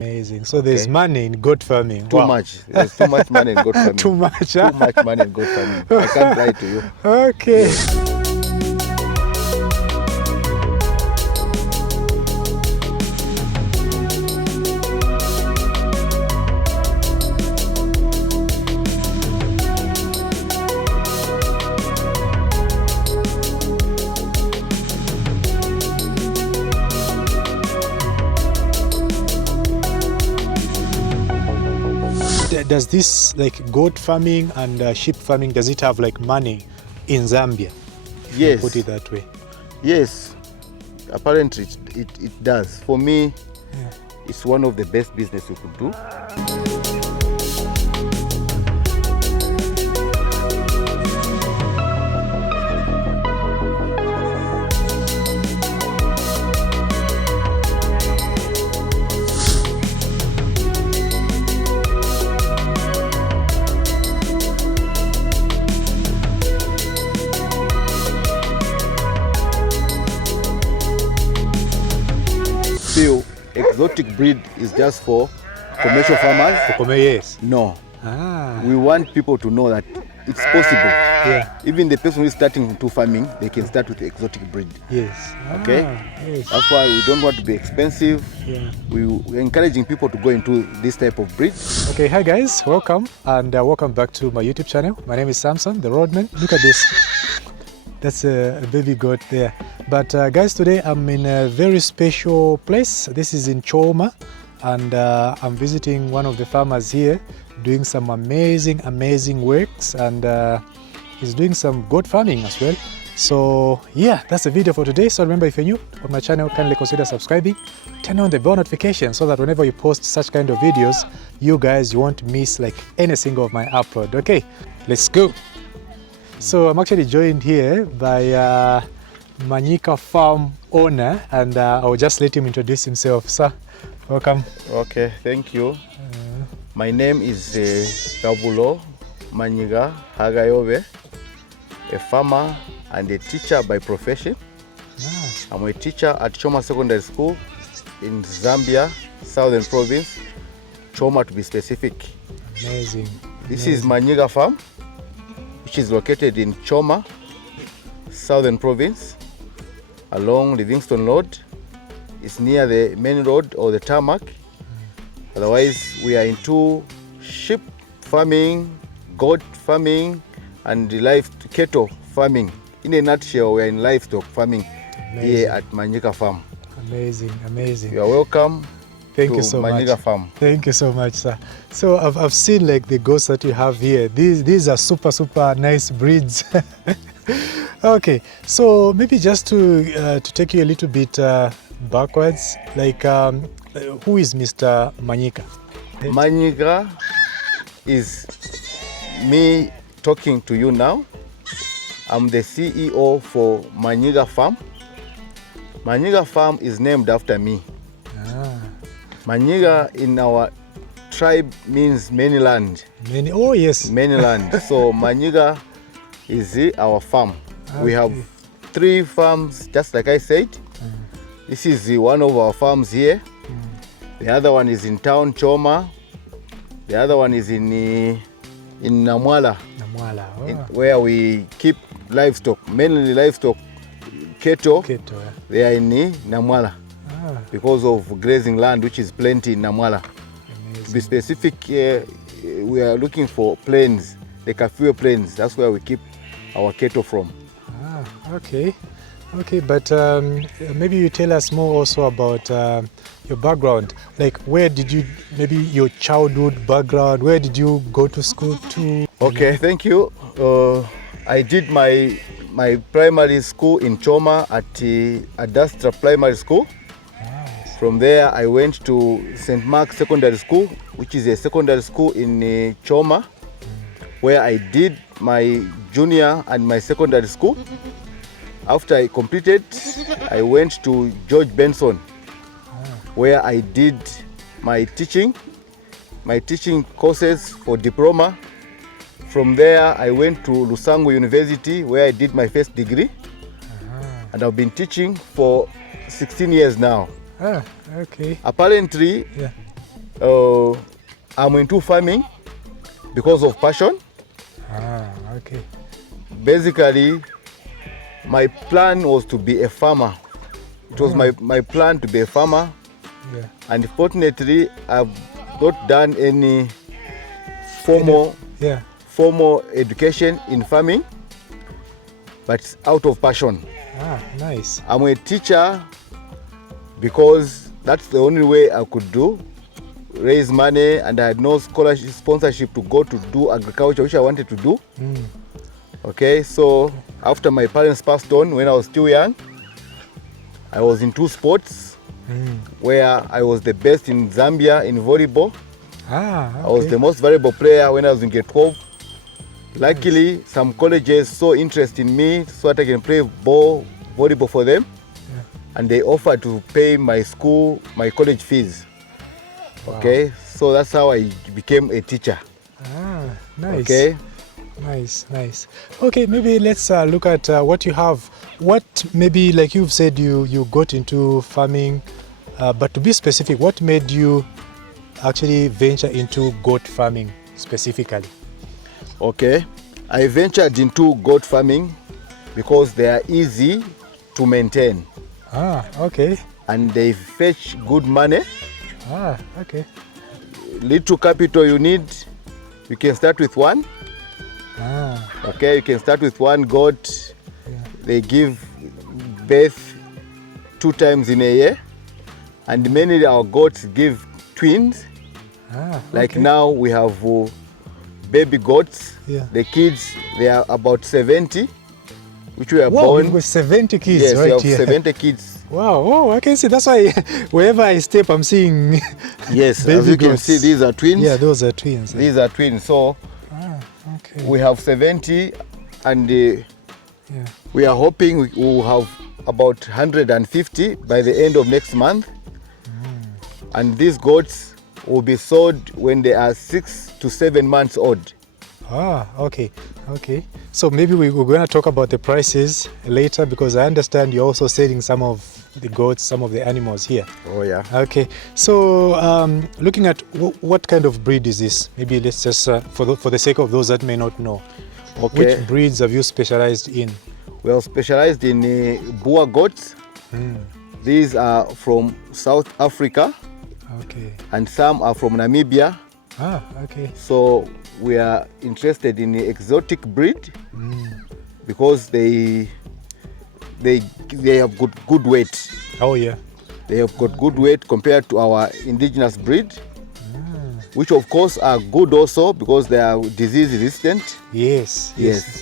Amazing. So there's money in goat farming. Too much. There's too much money in goat farming. Too much. Too much money in goat farming. I can't lie to you. Okay. Yes. Does this like goat farming and sheep farming, does it have like money in Zambia? Yes. Put it that way. Yes. Apparently it does. For me, it's one of the best business you could do. Feel exotic breed is just for commercial farmers. Yes. No. We want people to know that it's possible. Yeah. Even the person who is starting to farming, they can start with the exotic breed. Yes. Okay? Yes. That's why we don't want to be expensive. Yeah. We're encouraging people to go into this type of breed. Okay, hi guys, welcome and welcome back to my YouTube channel. My name is Samson, the roadman. Look at this. That's a baby goat there. But guys, today I'm in a very special place. This is in Choma, and I'm visiting one of the farmers here doing some amazing works, and he's doing some goat farming as well. So yeah, that's the video for today. So remember, if you're new on my channel, kindly consider subscribing, turn on the bell notification so that whenever you post such kind of videos, you won't miss like any single of my upload. Okay, let's go. So I'm actually joined here by Manyika farm owner, and I'll just let him introduce himself. Sir, welcome. Okay, thank you. My name is Kabulo Manyika Hagayobe, a farmer and a teacher by profession. I'm a teacher at Choma Secondary School in Zambia, Southern Province, Choma to be specific. Amazing. This is Manyika farm, which is located in Choma, Southern Province, along Livingston Road. It's near the main road or the tarmac. Otherwise, we are into sheep farming, goat farming, and cattle farming. In a nutshell, we are in livestock farming here at Manyika farm. Amazing. You are welcome. Thank you so Manyika much. farm. Thank you so much, sir. So I've seen like the goats that you have here. These are super nice breeds. Okay, so maybe just to take you a little bit backwards, like who is Mr. Manyika? Manyika is me talking to you now. I'm the CEO for Manyika farm. Manyika farm is named after me. Manyika in our tribe means many land. Oh yes. Many land. So Manyika is our farm. Okay. We have 3 farms, just like I said. This is one of our farms here. The other one is in town, Choma. The other one is in Namwala. Where we keep livestock, mainly livestock, cattle. They are in Namwala. Because of grazing land, which is plenty in Namwala. Amazing. To be specific, we are looking for plains, the Kafue plains. That's where we keep our cattle from. Okay, but maybe you tell us more also about your background. Like, where did you, maybe your childhood background, where did you go to school to? Okay, thank you. I did my primary school in Choma at Adastra Primary School. From there, I went to St. Mark's Secondary School, which is a secondary school in Choma, where I did my junior and my secondary school. After I completed, I went to George Benson, where I did my teaching courses for diploma. From there, I went to Lusango University, where I did my first degree. And I've been teaching for 16 years now. Okay. Apparently, I'm into farming because of passion. Okay. Basically, my plan was to be a farmer. It was my plan to be a farmer. Yeah. Unfortunately, I've not done any formal education in farming, but it's out of passion. Nice. I'm a teacher because that's the only way I could raise money, and I had no scholarship sponsorship to go to do agriculture, which I wanted to do. Okay, so after my parents passed on when I was still young, I was in 2 sports where I was the best in Zambia in volleyball. Okay. I was the most valuable player when I was in grade 12. Luckily, some colleges saw interest in me so that I can play volleyball for them. And they offered to pay my college fees. Okay, so that's how I became a teacher. Nice. Okay. Nice. Okay, maybe let's look at what you have. What maybe, like you've said, you got into farming, but to be specific, what made you actually venture into goat farming specifically? Okay, I ventured into goat farming because they are easy to maintain. Okay. And they fetch good money. Okay. Little capital you need, you can start with one. Okay, you can start with one goat. They give birth 2 times in a year, and many of our goats give twins. Like now we have baby goats. The kids, they are about 70, which were born. You've got 70 kids, yes, right? we have here. 70 kids. Wow, I can see. That's why wherever I step, I'm seeing. Yes, baby as you can goats. see, these are twins. Yeah, those are twins. These are twins. So okay. we have 70, and we are hoping we will have about 150 by the end of next month. And these goats will be sold when they are 6 to 7 months old. Okay. So maybe we're going to talk about the prices later, because I understand you're also selling some of the goats, some of the animals here. Oh yeah. Okay. So looking at what kind of breed is this? Maybe let's just, for the sake of those that may not know, Okay. which breeds have you specialized in? We are specialized in Boer goats. These are from South Africa. Okay. And some are from Namibia. Okay. So we are interested in the exotic breed because they have good weight. Oh yeah. They have got good weight compared to our indigenous breed, which of course are good also because they are disease resistant. Yes.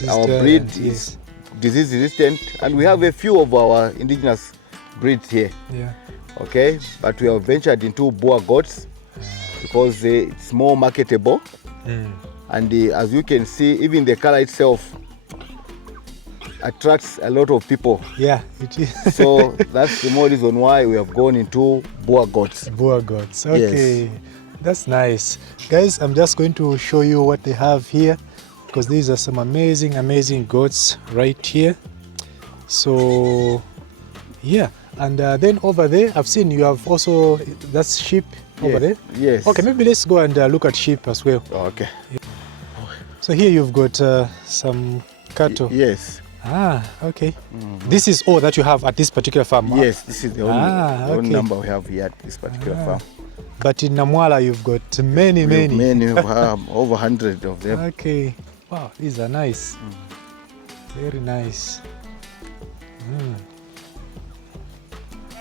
Our breed is disease resistant, and we have a few of our indigenous breeds here. Yeah. Okay, but we have ventured into Boer goats because it's more marketable. And as you can see, even the color itself attracts a lot of people. Yeah, it is. So that's the more reason why we have gone into Boer goats. Boer goats. Okay. Yes. That's nice. Guys, I'm just going to show you what they have here, because these are some amazing goats right here. So yeah, and then over there I've seen you have also, that's sheep over there. Yes. Okay, maybe let's go and look at sheep as well. Okay. So here you've got some cattle. Yes. Okay. This is all that you have at this particular farm? Yes, this is the only okay. number we have here at this particular farm. But in Namwala you've got many. Many, over 100 of them. Okay. Wow, these are nice. Very nice.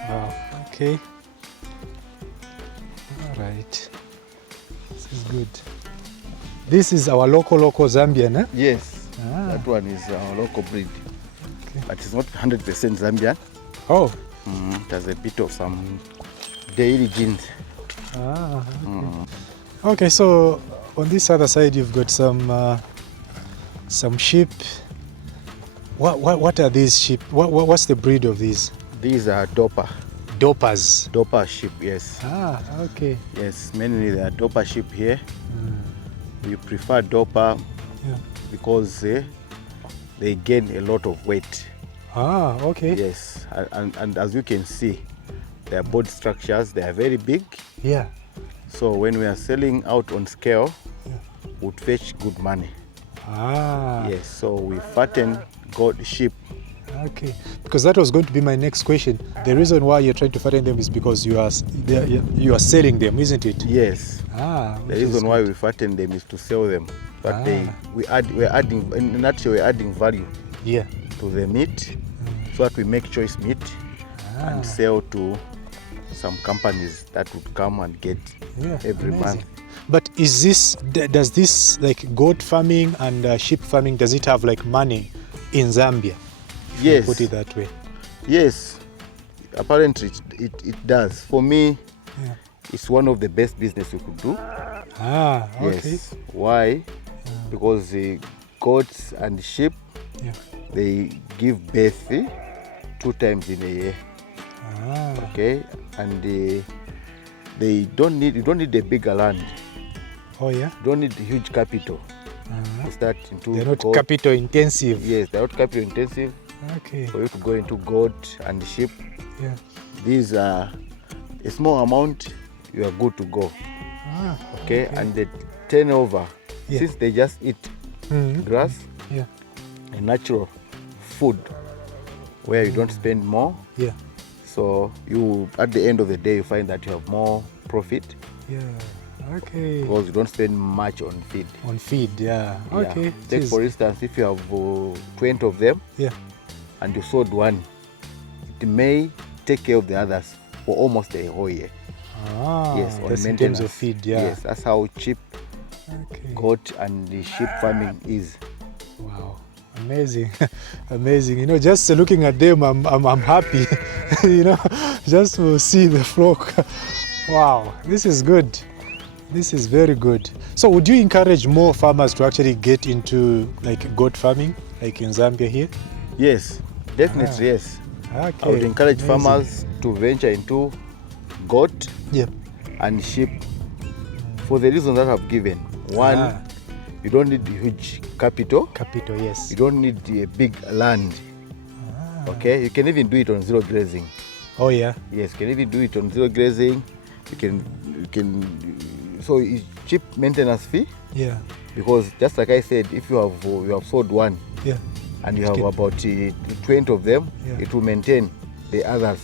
Wow, okay. All right. This is good. This is our local Zambian, eh? Yes, that one is our local breed. Okay. But it's not 100% Zambian. Oh. It has a bit of some dairy genes. Okay. Okay, so on this other side you've got some sheep. What are these sheep? What's the breed of these? These are Dopa. Dopas. Dopa sheep, yes. Okay. Yes, mainly they are Dopa sheep here. We prefer Dopa because they gain a lot of weight. Okay. Yes, and as you can see, their body structures, they are very big. Yeah. So when we are selling out on scale, Yeah. would fetch good money. Ah. Yes, so we fatten goat, sheep. Okay, because that was going to be my next question. The reason why you're trying to fatten them is because you are selling them, isn't it? Yes. Ah, The reason why we fatten them is to sell them. But we're adding, in a nutshell, we're adding value Yeah. to the meat, so that we make choice meat and sell to some companies that would come and get every month. But does this like goat farming and sheep farming, does it have like money in Zambia? If you Yes. put it that way. Yes, apparently it does. For me, Yeah. it's one of the best business you could do. Ah, okay. Yes. Why? Because the goats and sheep, Yeah. they give birth 2 times in a year. Ah, Okay, and you don't need a bigger land. oh yeah. You don't need huge capital to start into. They're not goat. capital intensive. Yes, they're not capital intensive. Okay. For you to go into goat and sheep, Yeah. these are a small amount. You are good to go. Ah, Okay, and the turnover, Yeah. since they just eat Mhm. grass, Yeah. a natural food where you don't spend more. Yeah. So you, at the end of the day, you find that you have more profit Yeah. Okay. because you don't spend much on feed. On feed, yeah. Okay. Yeah. Take for instance, if you have 20 of them Yeah. and you sold one, it may take care of the others for almost a whole year. Ah, Yes, on that's in maintenance. terms of feed, yeah. Yes, that's how cheap Okay. goat and the sheep farming is. Wow, amazing, amazing. You know, just looking at them, I'm happy. You know, just to see the flock. Wow, this is good. This is very good. So, would you encourage more farmers to actually get into like goat farming, like in Zambia here? Yes, definitely yes. Okay. I would encourage amazing. farmers to venture into goat Yeah. and sheep for the reasons that I've given. One, Ah. you don't need huge capital. Capital, yes. You don't need a big land. Okay, you can even do it on zero grazing. Oh yeah. Yes, you can even do it on zero grazing. You can, so it's cheap maintenance fee, Yeah. because just like I said, if you have sold one Yeah. and you have about 20 of them, Yeah. it will maintain the others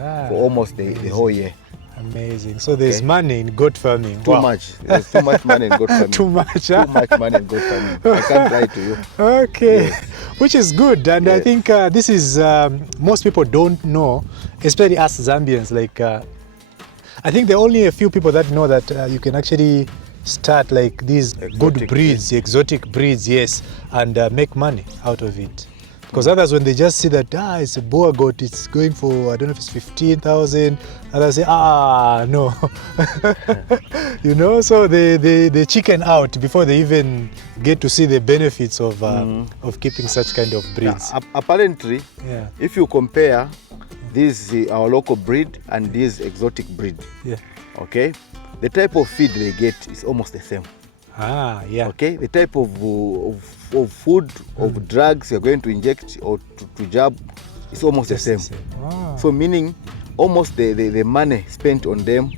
Ah, for almost the whole year. amazing. So there's Okay. money in goat farming. Too Wow. much. There's too much money in goat farming. Too much. Too much money in goat farming. I can't lie to you. Okay, Yes. which is good, and I Yes. think this is most people don't know, especially us Zambians. Like, I think there are only a few people that know that you can actually start like these good Exotic breeds, exotic breeds, yes, and make money out of it. Because others, when they just see that it's a boer goat, it's going for, I don't know if it's 15,000, others say no. You know, so they chicken out before they even get to see the benefits of keeping such kind of breeds. Apparently, Yeah. if you compare this our local breed and this exotic breed, Yeah. okay, the type of feed they get is almost the same. Yeah. Okay, the type of food, of drugs you're going to inject or to jab is almost Just the same. Ah. So meaning almost the money spent on them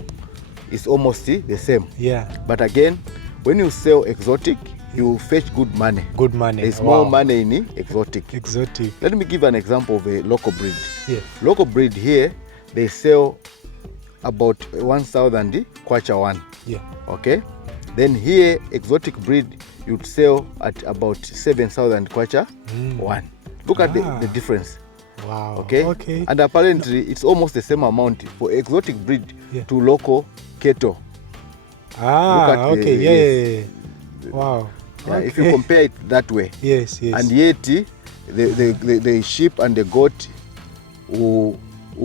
is almost the same. Yeah. But again, when you sell exotic, you fetch good money. Good money. There's Wow. more money in exotic. Exotic. Let me give an example of a local breed. Yeah. Local breed here, they sell about 1,000 kwacha one. Yeah. Okay, then here exotic breed you'd sell at about 7,000 kwacha one. Look at the difference. Wow. Okay. Okay. And apparently it's almost the same amount for exotic breed to local cattle. Look at Okay. Yeah. Wow. Yeah, Okay. if you compare it that way. Yes. Yes. And yet the sheep and the goat who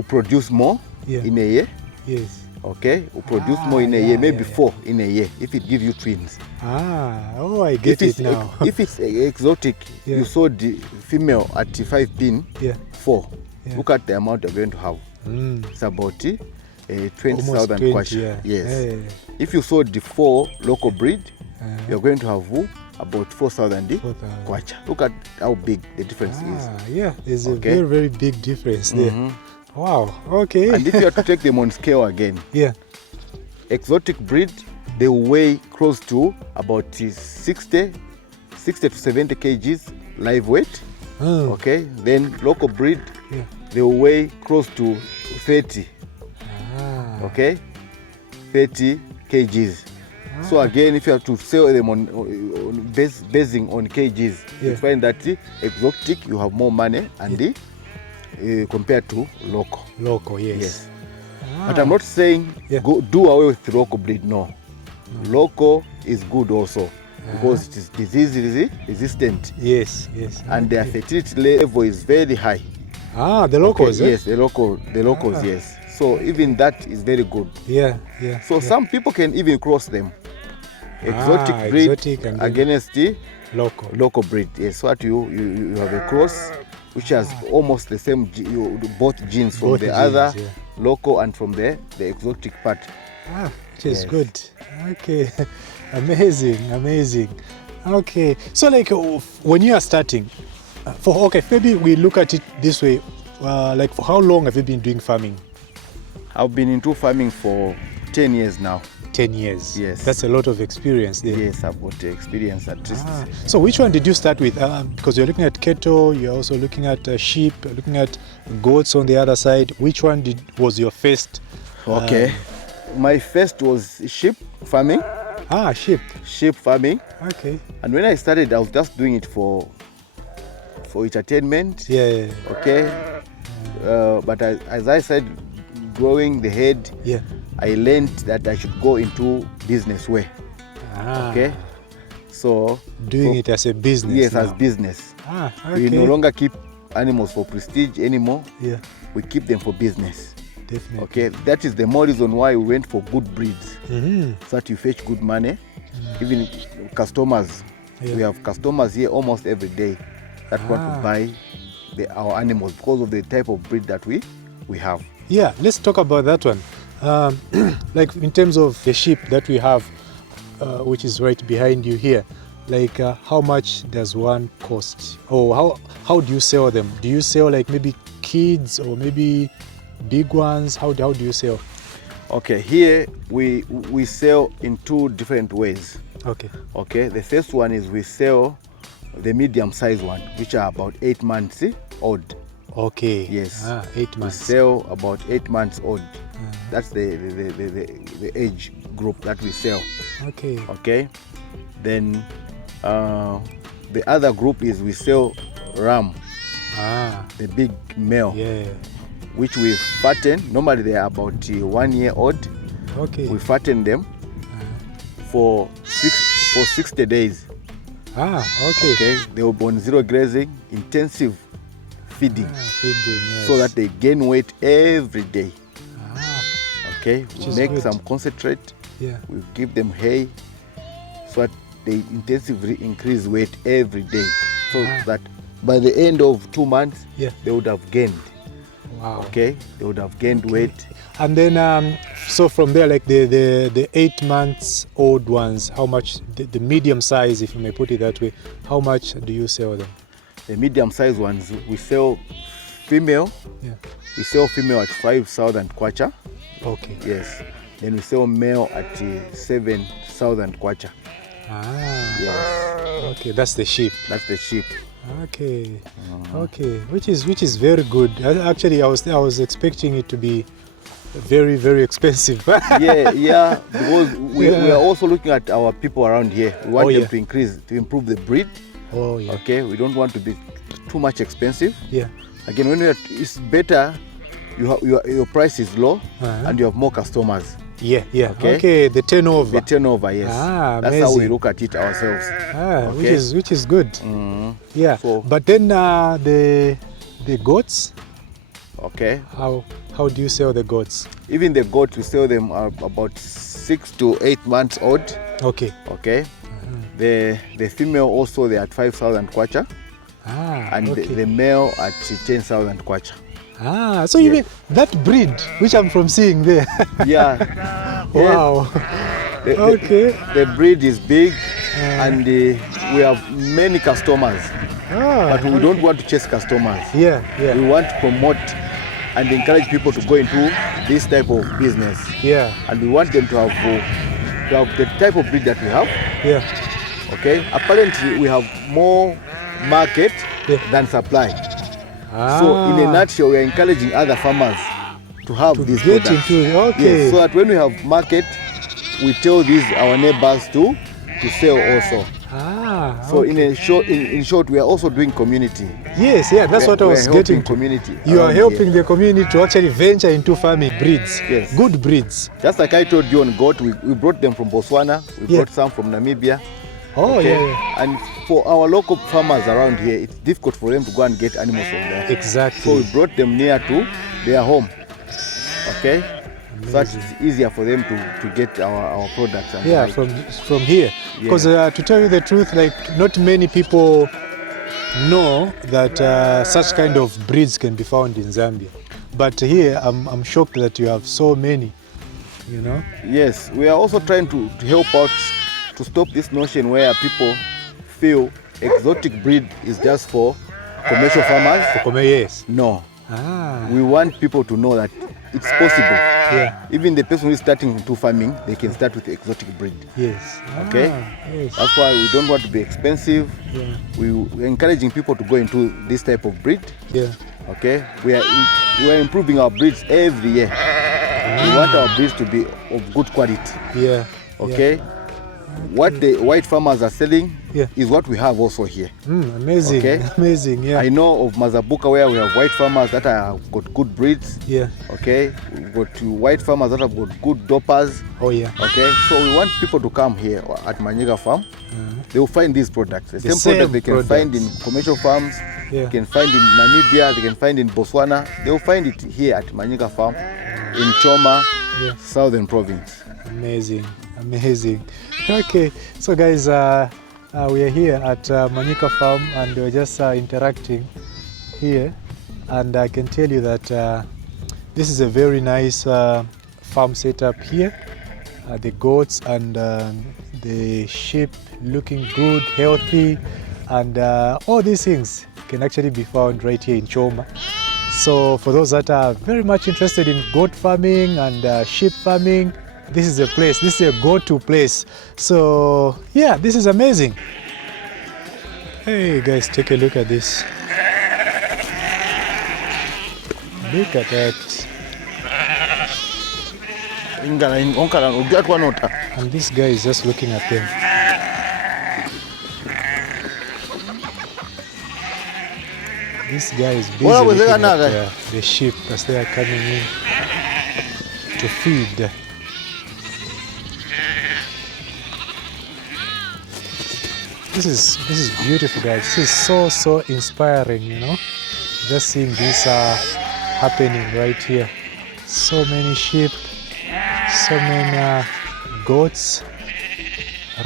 produce more in a year. Yes. Okay, who produce more in a year, maybe 4 in a year, if it gives you twins. I get it now. If it's exotic, Yeah. you sold the female at 5 pin, Yeah. 4. Yeah. Look at the amount you're going to have. It's about 20,000 Almost 20, kwacha. yeah. Yes. Yeah. If you sold the 4 local breed, you're going to have about 4,000 4,000. kwacha. Look at how big the difference is. Yeah, there's Okay. a very, very big difference there. Wow, okay. And if you have to take them on scale again, Yeah. exotic breed, they weigh close to about 60 to 70 kgs live weight. Oh. Okay, then local breed, Yeah. they weigh close to 30. Ah. Okay, 30 kgs. So again, if you have to sell them on basing on kgs, Yeah. you find that exotic you have more money and compared to local. Local, yes. Yes. Ah. But I'm not saying Yeah. go do away with local breed. No. Local is good also because it is disease resistant Yes, yes. and their fertility level is very high. Ah, the locals, Okay, eh? yes, the locals, yes. So even that is very good. Yeah, yeah. So some people can even cross them. Exotic breed exotic and then against the local. breed. Yes, what you have a cross which has almost the same both genes from Both the genes, other yeah. local and from the exotic part. Ah, which is Yes. good. Okay, amazing. Okay, so like when you are starting, maybe we look at it this way. Like for how long have you been doing farming? I've been into farming for 10 years now. 10 years. Yes. That's a lot of experience there. Yes, I've got experience at least. So which one did you start with? Because you're looking at cattle, you're also looking at sheep, looking at goats on the other side. Which one was your first? Okay. My first was sheep farming. Sheep. Sheep farming. Okay. And when I started, I was just doing it for entertainment. Yeah. Okay. But as I said, growing the head, Yeah. I learned that I should go into business way. Okay. So doing it as a business. Yes, now. as business. Okay. We no longer keep animals for prestige anymore. Yeah. We keep them for business. Definitely. Okay, that is the more reason why we went for good breeds, Mm-hmm. so that you fetch good money. Even customers, we have customers here almost every day that want to buy our animals because of the type of breed that we have. Yeah, let's talk about that one. Like in terms of the sheep that we have, which is right behind you here, like how much does one cost? Or how do you sell them? Do you sell like maybe kids or maybe big ones? How do you sell? Okay, here we sell in two different ways. Okay, the first one is we sell the medium size one, which are about 8 months old. Okay. Yes. 8 months. We sell about 8 months old. That's the age group that we sell. Okay. Okay. Then the other group is we sell ram. The big male. Yeah. Which we fatten. Normally they are about 1 year old. Okay. We fatten them for 60 days. Okay. Okay. They will be on zero grazing, intensive feeding, yes. so that they gain weight every day. Okay. We make good. some concentrate. Yeah. We give them hay, so that they intensively increase weight every day, so that by the end of 2 months, they would have gained. Wow. Okay, they would have gained weight. And then, so from there, like the 8 months old ones, how much, the medium size, if you may put it that way, how much do you sell them? The medium sized ones, we sell female. Yeah. We sell female at 5,000 kwacha. Okay. Yes. Then we sell male at 7,000 kwacha. Yes. Okay, that's the sheep. That's the sheep. Okay. Okay, which is very good. Actually, I was expecting it to be very, very expensive. yeah, because we are also looking at our people around here. We want them to improve the breed. Okay, we don't want to be too much expensive. Yeah. Again, when it's better, your price is low and you have more customers. Yeah. Okay, the turnover. The turnover, yes. That's amazing. how we look at it ourselves. Okay. Which is good. Yeah. So, but then the goats. Okay. How do you sell the goats? Even the goats, we sell them about 6 to 8 months old. Okay. Okay. The female also, they're at 5,000 kwacha. And the male at 10,000 kwacha. So even that breed, which I'm from seeing there. Yeah. Wow. The breed is big, and we have many customers. But we don't want to chase customers. Yeah. We want to promote and encourage people to go into this type of business. Yeah. And we want them to have the type of breed that we have. Yeah. Okay. Apparently, we have more market than supply. So in a nutshell, we are encouraging other farmers to have these products. Okay. Yes, so that when we have market, we tell our neighbors to sell also. So okay. in short, we are also doing community. Yes, that's what I was getting to. Community. You are helping the community to actually venture into farming breeds. Yes. Good breeds. Just like I told you on goat, we brought them from Botswana, we brought some from Namibia. Oh, yeah. And for our local farmers around here, it's difficult for them to go and get animals from there. Exactly. So we brought them near to their home. Okay? So that it's easier for them to get our products. And from here. Because to tell you the truth, like not many people know that such kind of breeds can be found in Zambia. But here, I'm shocked that you have so many, you know? Yes, we are also trying to help out to stop this notion where people feel exotic breed is just for commercial farmers. Yes. No. We want people to know that it's possible. Yeah. Even the person who is starting into farming, they can start with the exotic breed. Yes. Okay. Yes. That's why we don't want to be expensive. Yeah. We're encouraging people to go into this type of breed. Yeah. Okay. We are improving our breeds every year. We want our breeds to be of good quality. Yeah. Okay. What the white farmers are selling is what we have also here. Amazing. Okay? Amazing. Yeah. I know of Mazabuka where we have white farmers that have got good breeds. Yeah. Okay. We've got white farmers that have got good doppers. Oh yeah. Okay. So we want people to come here at Manyika farm. They will find these products. The same product they can find in commercial farms. They can find in Namibia. They can find in Botswana. They will find it here at Manyika farm in Choma, Southern Province. Amazing. Amazing. Okay, so guys, we are here at Manyika farm and we're just interacting here, and I can tell you that this is a very nice farm setup here. The goats and the sheep looking good, healthy, and all these things can actually be found right here in Choma. So for those that are very much interested in goat farming and sheep farming, this is a place, this is a go-to place. So yeah, this is amazing. Hey guys, take a look at this. Look at that. And this guy is just looking at them. This guy is busy looking at the sheep as they are coming in to feed. This is beautiful, guys. This is so inspiring, you know. Just seeing this happening right here. So many sheep, so many goats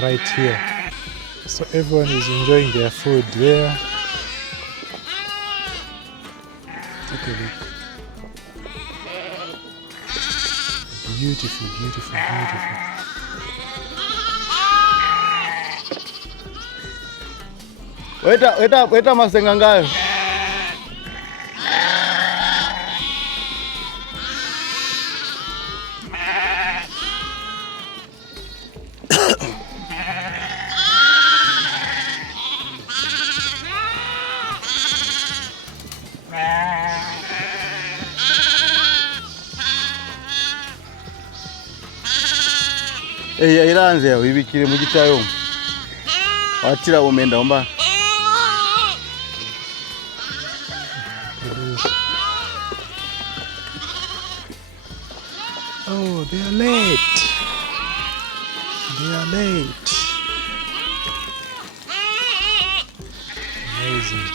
right here. So everyone is enjoying their food there. Take a look. Beautiful, beautiful, beautiful. Weta masenga ngayo. Iranze wibikire mu gitayo. Watira umenda omba. Oh, they are late. They are late. Amazing.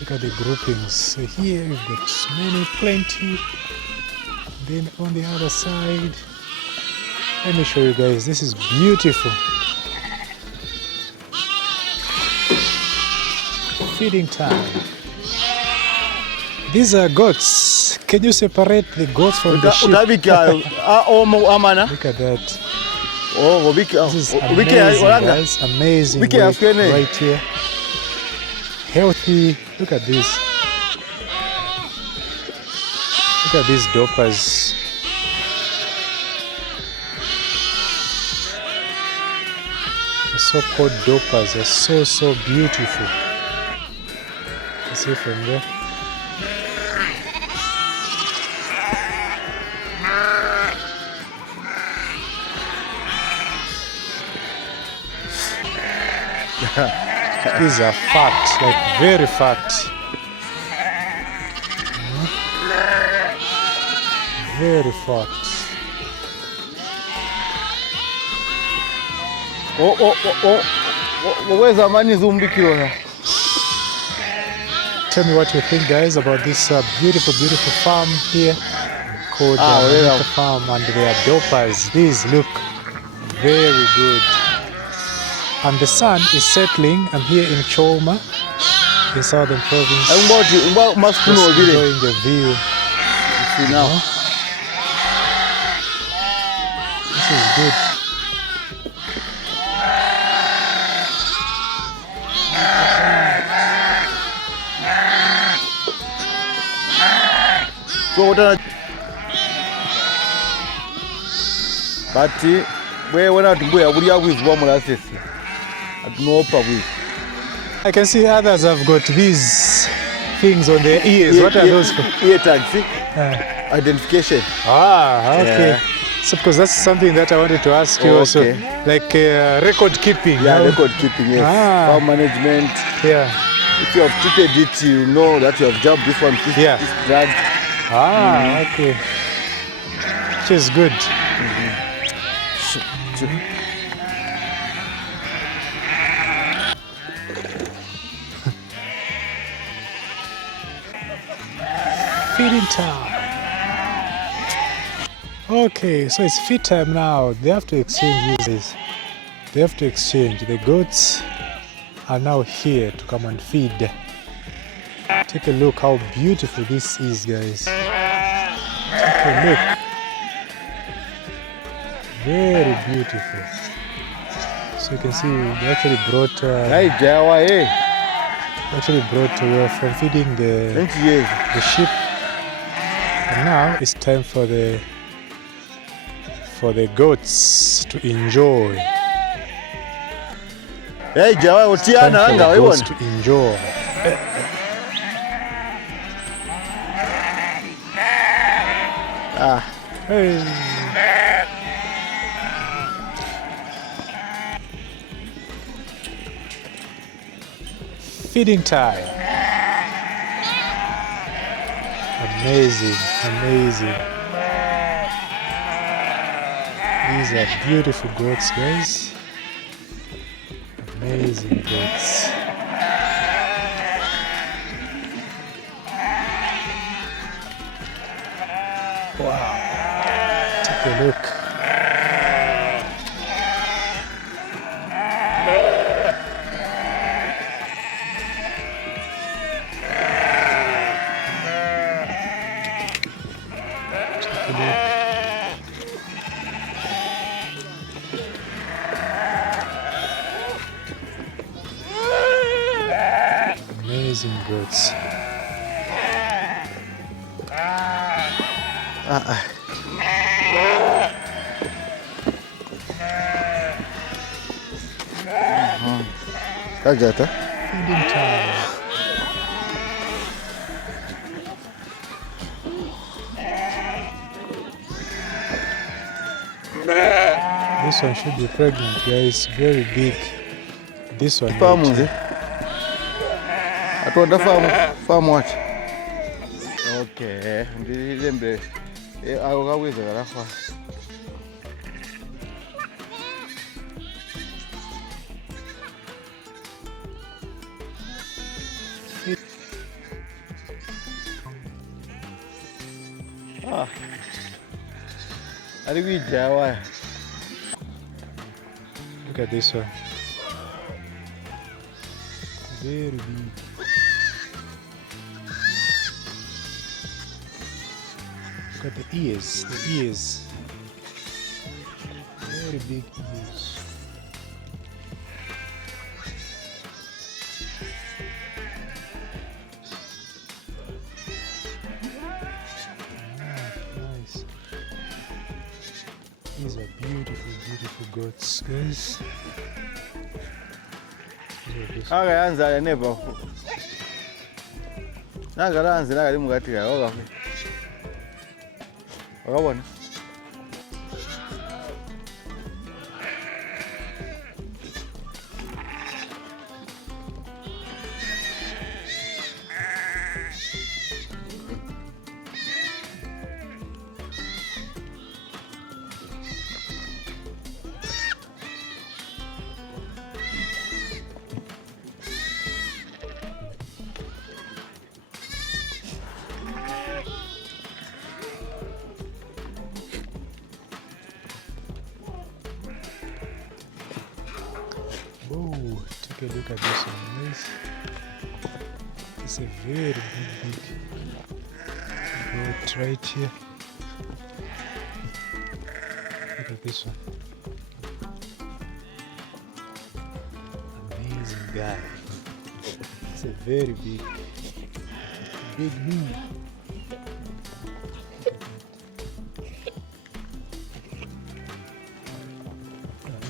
Look at the groupings. So here we've got many, plenty. Then on the other side, let me show you guys. This is beautiful. Feeding time. These are goats. Can you separate the goats from the sheep? Look at that. Oh, This is amazing, guys. Amazing weight right here. Healthy. Look at this. Look at these dopers. The so-called dopers are so beautiful. You see from there. These are fat, like very fat. Very fat. Where's the money Zumbikiro? Tell me what you think, guys, about this beautiful farm here called Manyika farm, and their dopers. These look very good. And the sun is settling. I'm here in Choma, in southern province. Just enjoying the view. See now. This is good. So what are but when I do with one molasses, I can see others have got these things on their ears. What are those for? Ear tags, identification. Ah, okay. Yeah. So because that's something that I wanted to ask you also, like record keeping. Yeah, record keeping, yes. Farm management. Yeah. If you have treated it, you know that you have jabbed this one, this drug. Ah, okay. Which is good. Feeding time. Okay, so it's feed time now. They have to exchange this. They have to exchange. The goats are now here to come and feed. Take a look how beautiful this is, guys. Take a look. Very beautiful. So you can see they actually brought from feeding the sheep, and now it's time for the goats to enjoy. It's time for the goats to enjoy. Hey. Feeding time. Amazing, amazing. These are beautiful goats, guys. Amazing goats. Wow. Take a look. Amazing goats. Feeding time. This one should be pregnant, guys. Very big. This one. Farm what? Okay. I will go with it. Look at this one. Very big. Look at the ears. Very big ears. Nice. These are beautiful, beautiful goats, guys. Akayanza never. Nagaranze nagari mugati kayo. Wakabona? Whoa, take a look at this one, guys. It's a very big goat right here. Look at this one. Amazing guy. It's a very big knee.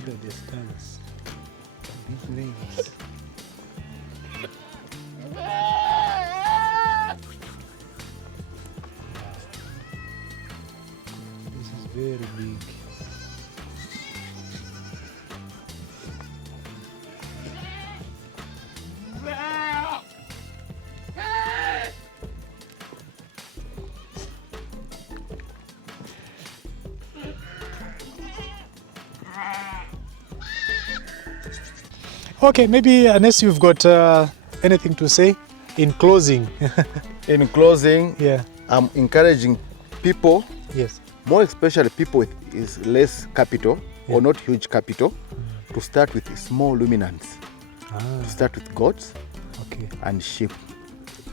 Look at the stance. Big legs. This is very big. Okay, maybe unless you've got anything to say in closing. In closing, Yeah. I'm encouraging people, Yes. more especially people with is less capital or not huge capital, to start with small ruminants. To start with goats Okay. and sheep.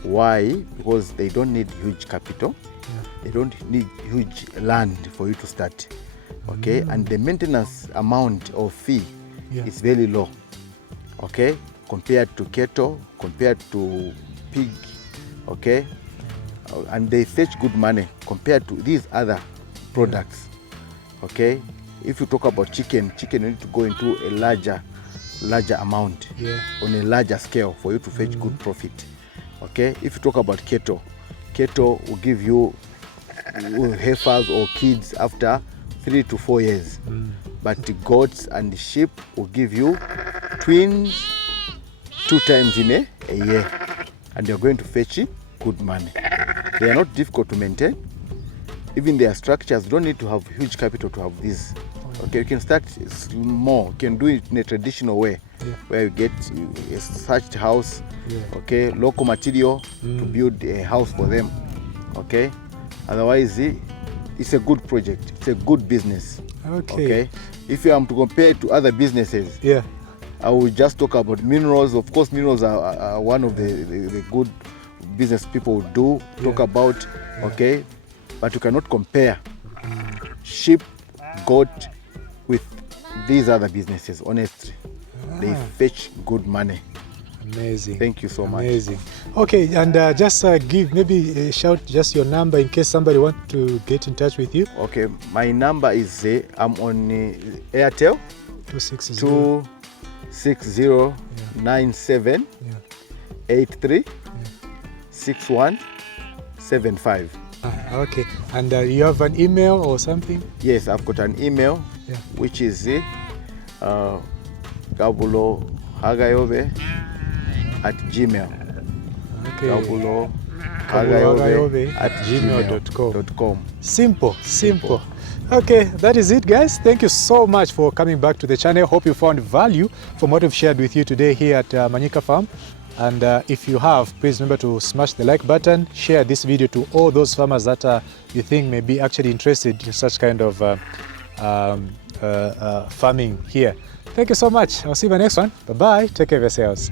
Why? Because they don't need huge capital. They don't need huge land for you to start. Okay, and the maintenance amount of fee is very low. Okay, compared to cattle, compared to pig. Okay, and they fetch good money compared to these other products. Okay, if you talk about chicken, you need to go into a larger amount on a larger scale for you to fetch good profit. Okay, if you talk about cattle will give you heifers or kids after 3 to 4 years. But the goats and the sheep will give you twins 2 times in a year, and you're going to fetch good money. They are not difficult to maintain. Even their structures, you don't need to have huge capital to have these. Okay, you can start small. You can do it in a traditional way, where you get a thatched house, okay, local material to build a house for them. Okay, otherwise it's a good project. It's a good business. Okay. If you am to compare it to other businesses, I will just talk about minerals. Of course, minerals are one of the good business people do talk about. Okay, but you cannot compare sheep, goat with these other businesses. Honestly, they fetch good money. Amazing. Thank you so much. Amazing. Okay, and just give maybe shout just your number in case somebody want to get in touch with you. Okay, my number is I'm on Airtel 26097 83 6175. Okay, and you have an email or something? Yes, I've got an email which is Gabulo Hagayobe at Gmail. Okay. Gabulo Hagayobe at gmail.com. Simple. Okay, that is it, guys. Thank you so much for coming back to the channel. Hope you found value from what we've shared with you today here at Manyika Farm. And if you have, please remember to smash the like button, share this video to all those farmers that you think may be actually interested in such kind of farming here. Thank you so much. I'll see you in the next one. Bye-bye. Take care of yourselves.